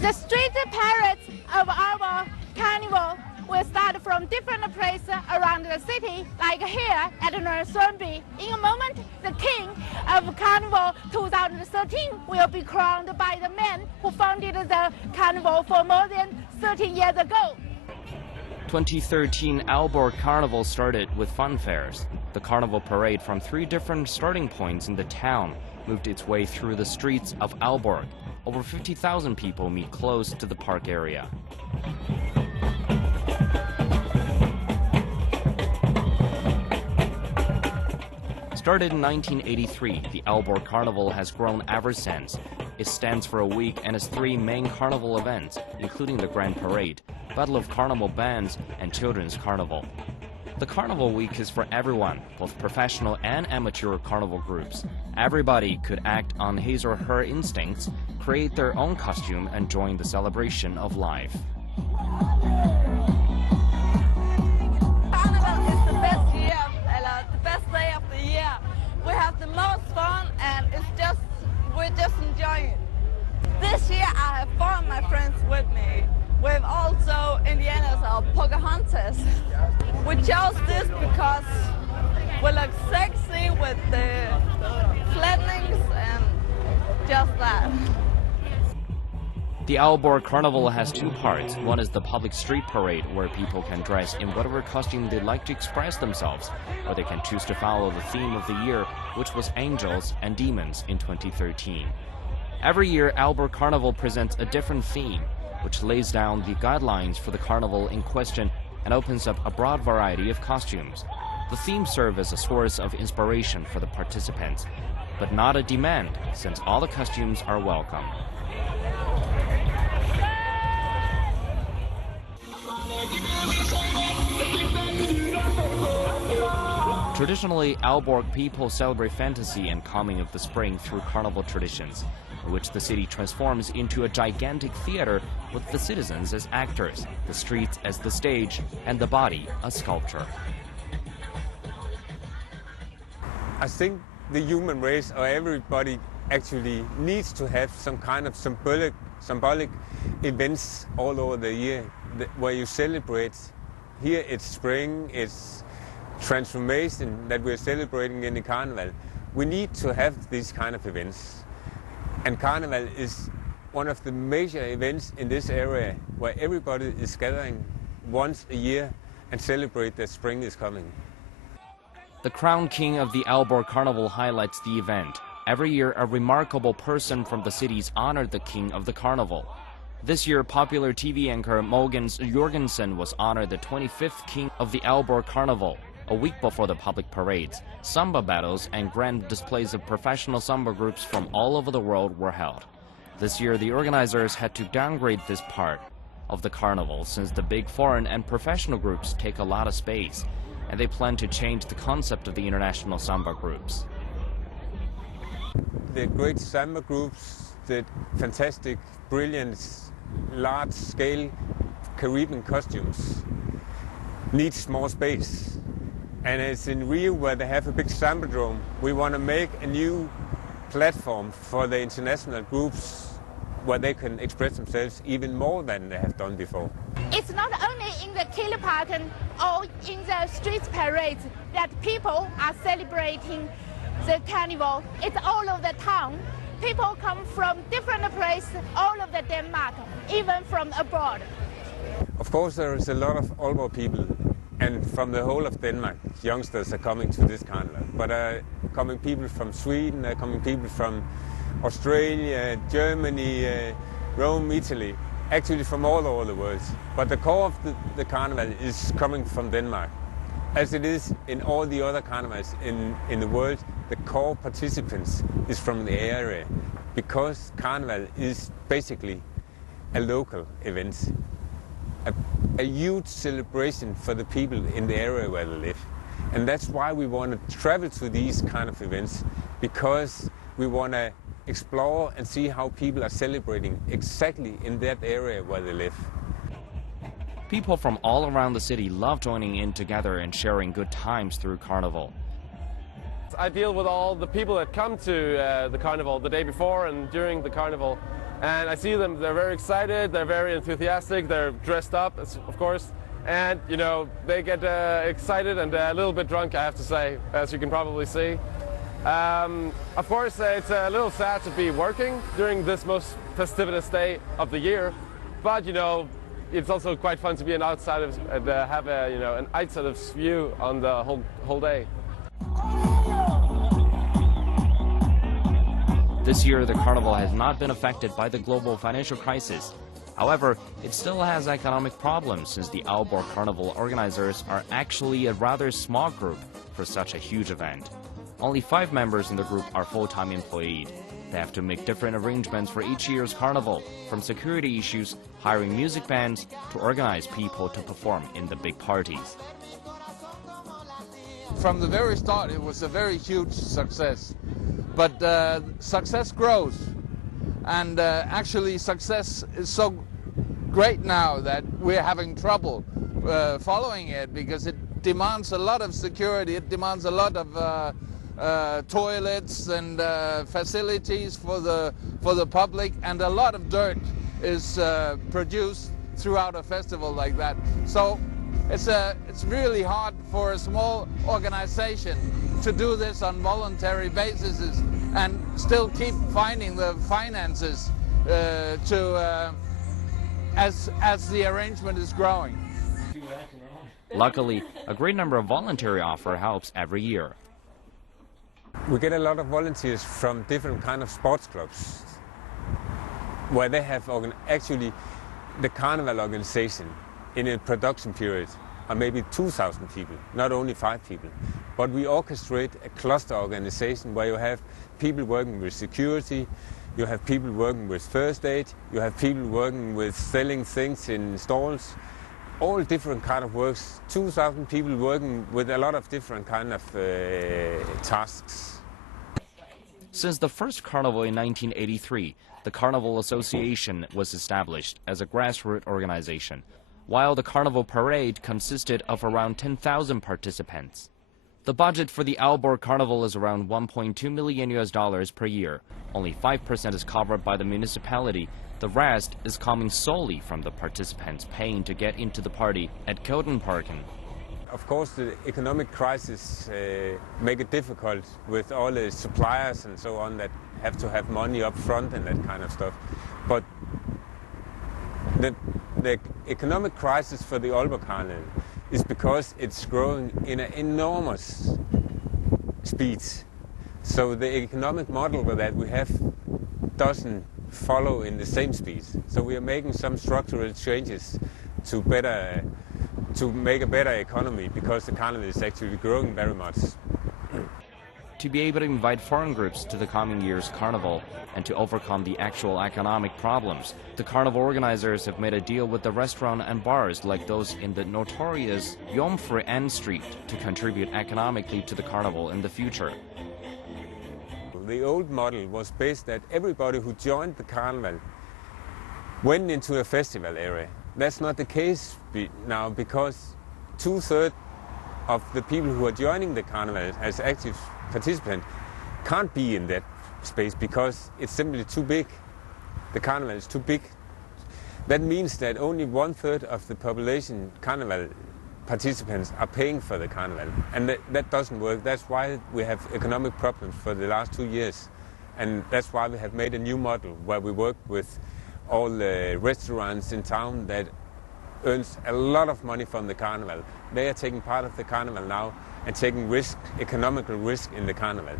The street parades of Aalborg Carnival will start from different places around the city, like here at Nørresundby. In a moment, the king of Carnival 2013 will be crowned by the man who founded the carnival for more than 30 years ago. 2013 Aalborg Carnival started with fun fairs. The carnival parade from 3 different starting points in the town moved its way through the streets of Aalborg. Over 50,000 people meet close to the park area. Started in 1983, the Aalborg Carnival has grown ever since. It stands for a week and has 3 main carnival events, including the Grand Parade, Battle of Carnival Bands, and Children's Carnival. The Carnival Week is for everyone, both professional and amateur carnival groups. Everybody could act on his or her instincts, create their own costume, and join the celebration of life. Carnival is the best the best day of the year. We have the most fun, and we're just enjoying it. This year I have 4 of my friends with me. We've also Indiana's or Pocahontas. We chose this because we look sexy with the flattenings and just that. The Aalborg Carnival has 2 parts. One is the public street parade, where people can dress in whatever costume they'd like to express themselves, or they can choose to follow the theme of the year, which was angels and demons in 2013. Every year, Aalborg Carnival presents a different theme, which lays down the guidelines for the carnival in question and opens up a broad variety of costumes. The themes serve as a source of inspiration for the participants, but not a demand, since all the costumes are welcome. Traditionally, Aalborg people celebrate fantasy and coming of the spring through carnival traditions, in which the city transforms into a gigantic theater with the citizens as actors, the streets as the stage, and the body a sculpture. I think the human race, or everybody, actually needs to have some kind of symbolic events all over the year where you celebrate. Here it's spring, it's transformation that we're celebrating in the carnival. We need to have these kind of events. And Carnival is one of the major events in this area where everybody is gathering once a year and celebrate that spring is coming. The Crown King of the Aalborg Carnival highlights the event. Every year, a remarkable person from the cities honored the King of the Carnival. This year, popular TV anchor Mogens Jorgensen was honored the 25th King of the Aalborg Carnival. A week before the public parades, samba battles and grand displays of professional samba groups from all over the world were held. This year, the organizers had to downgrade this part of the carnival since the big foreign and professional groups take a lot of space, and they plan to change the concept of the international samba groups. The great samba groups, the fantastic, brilliant, large-scale Caribbean costumes needs more space. And it's in Rio where they have a big samba dome. We want to make a new platform for the international groups where they can express themselves even more than they have done before. It's not only in the Kiloparken or in the street parades that people are celebrating the carnival. It's all over the town. People come from different places all over Denmark, even from abroad. Of course, there is a lot of Aalborg people, and from the whole of Denmark, youngsters are coming to this carnival. But coming people from Sweden, coming people from Australia, Germany, Rome, Italy, actually from all over the world. But the core of the carnival is coming from Denmark. As it is in all the other carnivals in the world, the core participants is from the area, because carnival is basically a local event. A huge celebration for the people in the area where they live. And that's why we want to travel to these kind of events, because we want to explore and see how people are celebrating exactly in that area where they live. People from all around the city love joining in together and sharing good times through Carnival. I deal with all the people that come to the Carnival the day before and during the Carnival. And I see them, they're very excited, they're very enthusiastic, they're dressed up, of course. And, you know, they get excited and a little bit drunk, I have to say, as you can probably see. Of course, it's a little sad to be working during this most festivitous day of the year. But, you know, it's also quite fun to be an outsider and have a, you know, an outsider's view on the whole day. This year, the carnival has not been affected by the global financial crisis. However, it still has economic problems since the Aalborg Carnival organizers are actually a rather small group for such a huge event. Only 5 members in the group are full-time employed. They have to make different arrangements for each year's carnival, from security issues, hiring music bands, to organize people to perform in the big parties. From the very start, it was a very huge success. But success grows, and actually success is so great now that we're having trouble following it, because it demands a lot of security, it demands a lot of toilets and facilities for the public, and a lot of dirt is produced throughout a festival like that. So it's really hard for a small organization to do this on voluntary basis and still keep finding the finances as the arrangement is growing. Luckily, a great number of voluntary offer helps every year. We get a lot of volunteers from different kind of sports clubs, where they have actually the carnival organization in a production period are maybe 2,000 people, not only 5 people. But we orchestrate a cluster organization where you have people working with security, you have people working with first aid, you have people working with selling things in stalls, all different kind of works, 2,000 people working with a lot of different kind of tasks. Since the first carnival in 1983, the Carnival Association was established as a grassroots organization, while the Carnival Parade consisted of around 10,000 participants. The budget for the Aalborg Carnival is around $1.2 million per year. Only 5% is covered by the municipality. The rest is coming solely from the participants paying to get into the party at Kodenparken. Of course, the economic crisis make it difficult with all the suppliers and so on that have to have money up front and that kind of stuff. But the economic crisis for the Aalborg Carnival is because it's growing in an enormous speed. So the economic model that we have doesn't follow in the same speed. So we are making some structural changes to make a better economy, because the carnival is actually growing very much. To be able to invite foreign groups to the coming year's carnival and to overcome the actual economic problems, the carnival organizers have made a deal with the restaurant and bars like those in the notorious Jomfru Anne Street to contribute economically to the carnival in the future. The old model was based that everybody who joined the carnival went into a festival area. That's not the case now, because 2/3 of the people who are joining the carnival as active participants can't be in that space because it's simply too big. The carnival is too big. That means that only 1/3 of the population carnival participants are paying for the carnival, and that doesn't work. That's why we have economic problems for the last 2 years, and that's why we have made a new model where we work with all the restaurants in town that earns a lot of money from the carnival. They are taking part of the carnival now and taking risk, economical risk in the carnival.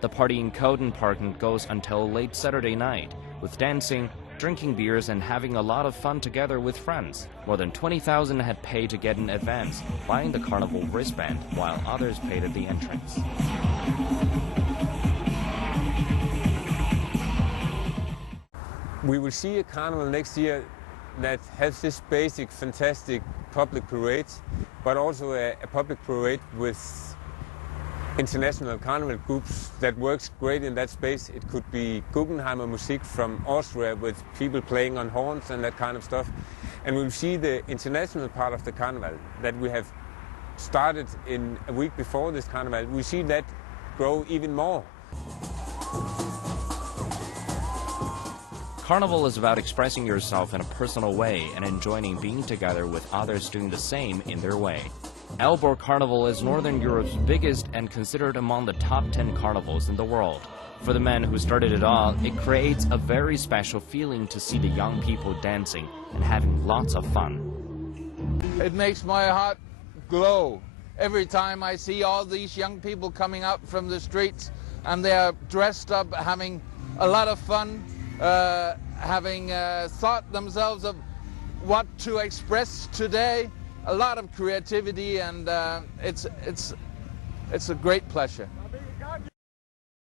The party in Kodenparken goes until late Saturday night, with dancing, drinking beers and having a lot of fun together with friends. More than 20,000 had paid to get in advance, buying the carnival wristband, while others paid at the entrance. We will see a carnival next year that has this basic, fantastic public parade, but also a public parade with international carnival groups that works great in that space. It could be Guggenheimer music from Austria with people playing on horns and that kind of stuff. And we'll see the international part of the carnival that we have started in a week before this carnival. We see that grow even more. Carnival is about expressing yourself in a personal way and enjoying being together with others doing the same in their way. Aalborg Carnival is Northern Europe's biggest and considered among the top 10 carnivals in the world. For the men who started it all, it creates a very special feeling to see the young people dancing and having lots of fun. It makes my heart glow every time I see all these young people coming up from the streets, and they are dressed up, having a lot of fun, having thought themselves of what to express today, a lot of creativity, and it's a great pleasure.